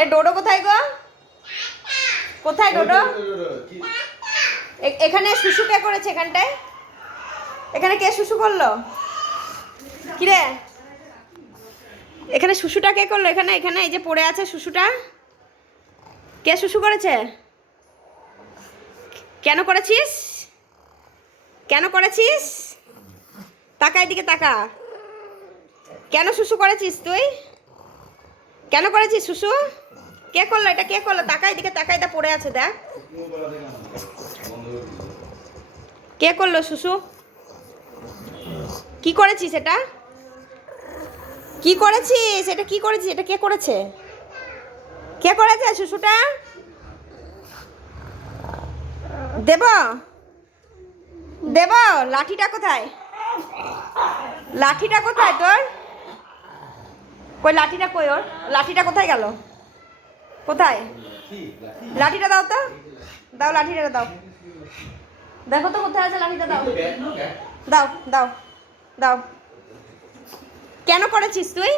এ ডোডো কোথায় গো? কোথায় ডোডো? এখানে শুশু কে করেছে? এখানটায় এখানে কে শুশু করলো? কিরে এখানে শুশুটা কে করলো? এখানে এখানে এই যে পড়ে আছে শুশুটা, কে শুশু করেছে? কেন করেছিস? কেন করেছিস? তাকা এদিকে তাকা। কেন শুশু করেছিস তুই? কেন করেছিস শুশু? কে করলো এটা? কে করলো? তাকা এদিকে তাকা, এটা পড়ে আছে দেখ। কে করলো শুশু? কি করেছিস এটা? কি করেছিস এটা? কি করেছিস এটা? কে করেছে? কে করেছে শুশুটা? দেব দেব লাঠিটা কোথায়? লাঠিটা কোথায় তোর? কই লাঠিটা? কই ওর লাঠিটা? কোথায় গেল? কোথায় লাঠিটা? দাও তো, দাও লাঠিটা দাও। দেখো তো কোথায় আছে লাঠিটা, দাও দাও দাও দাও। কেন করেছিস তুই?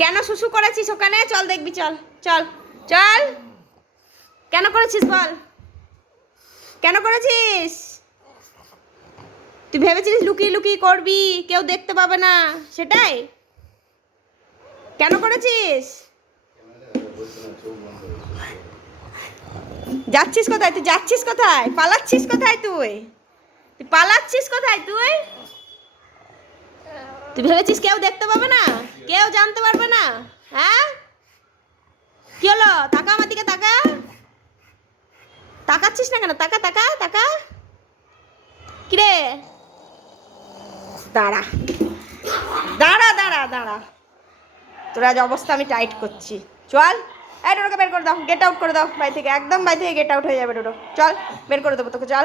কেন শুশু করেছিস ওখানে? চল দেখবি, চল চল চল। কেন করেছিস বল? কেন করেছিস? তুই ভেবেছিলিস লুকিয়ে লুকিয়ে করবি, কেউ দেখতে পাবে না, সেটাই? কেন করেছিস? যাচ্ছিস কোথায় তুই? যাচ্ছিস কোথায়? পালাচ্ছিস কোথায় তুই? তুই পালাচ্ছিস কোথায় তুই? তুই ভেবেছিস কেউ দেখতে পাবে না, কেউ জানতে পারবে না? হ্যাঁ কি হলো? তাকা আমার দিকে, তাকা। তাকাচ্ছিস না কেন? তাকা তাকা তাকা। কিরে দাঁড়া দাঁড়া দাঁড়া দাঁড়া, তোর আজ অবস্থা আমি টাইট করছি। চল এই ডোডোকে বের করে দাও, গেট আউট করে দাও বাড়ি থেকে, একদম বাড়ি থেকে গেট আউট হয়ে যাবে ডোডো। চল বের করে দেবো তোকে, চল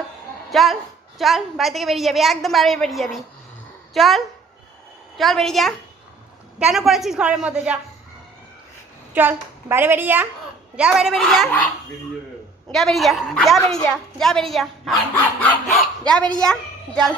চল চল বাড়ি থেকে বেরিয়ে যাবি, একদম বাইরে বেরিয়ে যাবি। চল চল বেরিয়ে যা। কেন করেছিস ঘরের মধ্যে? যা চল বাইরে বেরিয়ে যা, যা বাইরে বেরিয়ে যা, যা বেরিয়ে যা, যা বেরিয়ে যা, যা বেরিয়ে যা, যা বেরিয়ে যা, চল।